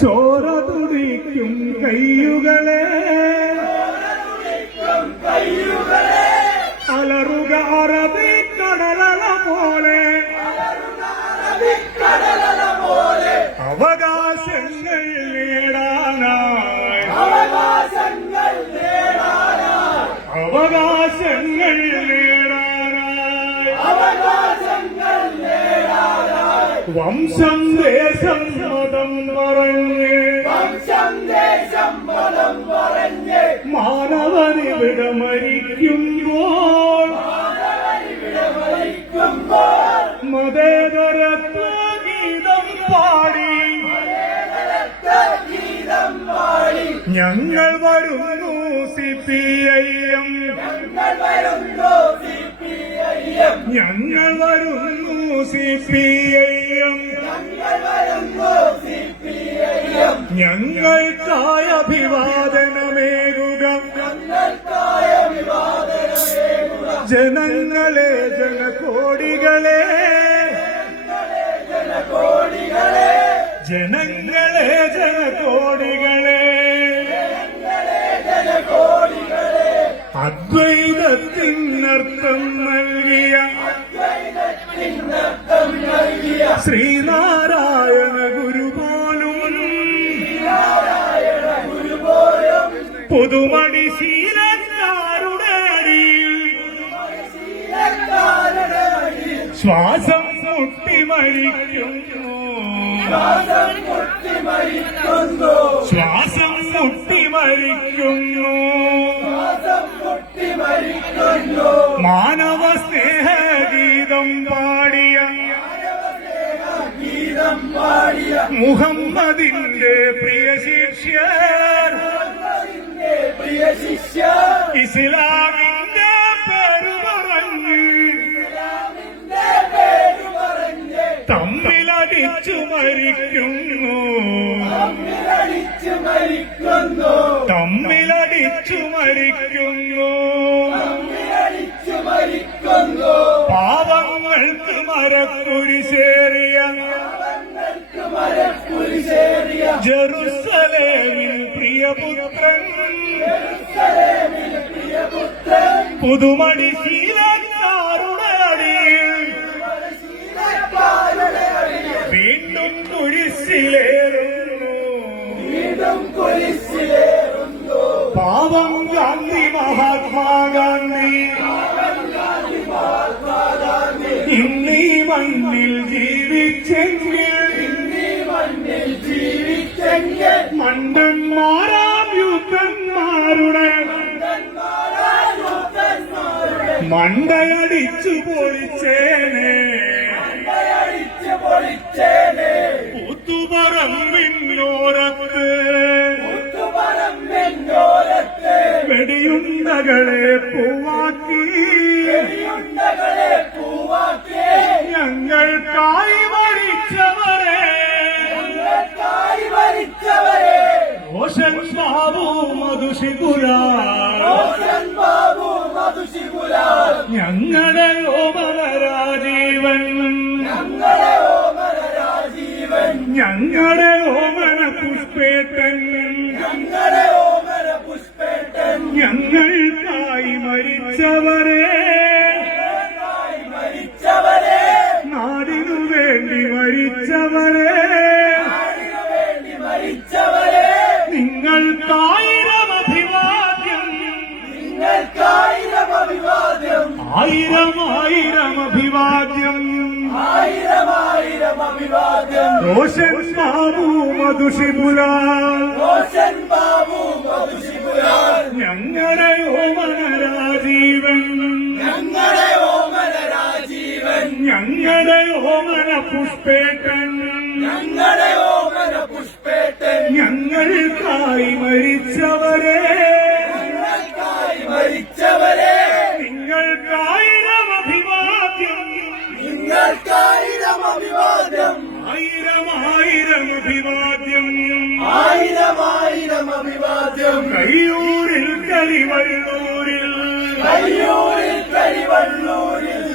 ചോര തുടിക്കും കയ്യുകളെ അലറുക അറബിക്കടലല പോലെ അവകാശങ്ങൾ നേടാനായി അവകാശങ്ങൾ നേടാനായി വംശം ദേശം മതം പറഞ്ഞ് മാനവനിവിടെ മരിക്കുമ്പോൾ മതേതരത്വ ഗീതം പാടി ഞങ്ങൾ വരുന്നു CPIM ഞങ്ങൾ വരുന്നു CPIM ഞങ്ങൾക്കായ അഭിവാദനമേകുക ജനങ്ങളെ ജനകോടികളെ ജനങ്ങളെ ജനകോടികളെ അദ്വൈതത്തിനർത്ഥം നൽകിയ ശ്രീനാരായണ ഗുരു പോലും പുതുമണി ശീലക്കാരുടെ അടിയിൽ ശ്വാസം മുട്ടി മരിക്കുന്നു ശ്വാസം മുട്ടി മരിക്കുന്നു മാനവ സ്നേഹഗീതം പാടിയ മുഹമ്മദിന്റെ പ്രിയ ശിഷ്യർ ഇസ്ലാമിന്റെ പേര് പറഞ്ഞ് തമ്മിലടിച്ചു മരിക്കുന്നു തമ്മിലടിച്ചു മരിക്കുന്നു പാവങ്ങൾക്ക് മരക്കുരിശേറിയ ജെറുസലേമിൽ പ്രിയപുത്രൻ പുതുമണി ശീലക്കാരുടെ അടിയിൽ വീണ്ടും കുരിശിലേറുന്നു പാവം ഗാന്ധി മഹാത്മാഗാന്ധി ഇന്നീ മണ്ണിൽ ജീവിച്ചെങ്കിൽ മണ്ടന്മാരാം യൂത്തന്മാരുടെ മണ്ടയടിച്ചു പൊളിച്ചേനെ കൂത്തുപറമ്പിന്നോരത്ത് വെടിയുണ്ടകളെ പൂവാക്കി ഞങ്ങൾക്കായി മരിച്ചവരെ റോഷൻ ബാബു മധുശിപുരാർ ഞങ്ങളുടെ ഓമനരാജീവൻ ഞങ്ങളുടെ ഓമന പുഷ്പേട്ടൻ ഞങ്ങൾക്കായി മരിച്ചവരെ നാടിനു വേണ്ടി മരിച്ചവരെ നിങ്ങൾക്കായിരം അഭിവാദ്യം ആയിരം ആയിരം അഭിവാദ്യം റോഷൻ ബാബു മധുശിപുരാർ ഞങ്ങളുടെ ഓമനരാജീവൻ ഞങ്ങളുടെ ഓമന പുഷ്പേട്ടൻ ഞങ്ങൾക്കായി മരിച്ചവരെ നിങ്ങൾക്കായിരം അഭിവാദ്യം ആയിരം ആയിരം അഭിവാദ്യം കയ്യൂരിൽ കരിവള്ളൂരിൽ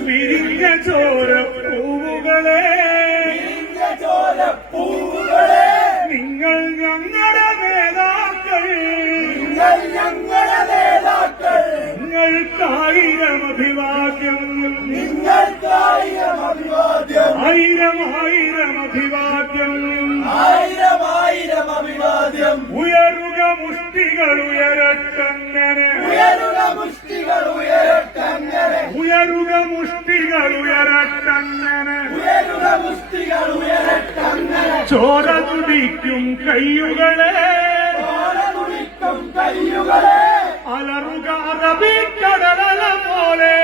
വിരിഞ്ഞ ചോര പൂവുകളെ അഭിവാദ്യം നിങ്ങൾക്കായിരം അഭിവാദ്യം ആയിരം ആയിരം അഭിവാദ്യം ആയിരം ആയിരം അഭിവാദ്യം ഉയരുക മുഷ്ടികൾ ഉയരട്ടങ്ങനെ ഉയരുക മുഷ്ടികൾ ഉയരട്ടങ്ങനെ ഉയരുക മുഷ്ടികൾ ഉയരട്ടങ്ങനെ ഉയരുക മുഷ്ടികൾ ഉയരട്ടങ്ങനെ ചോര തുടിക്കും കയ്യുകളെ ഓടനുടിക്കും കയ്യുകളെ അലറുക അറബിക്കടല പോലെ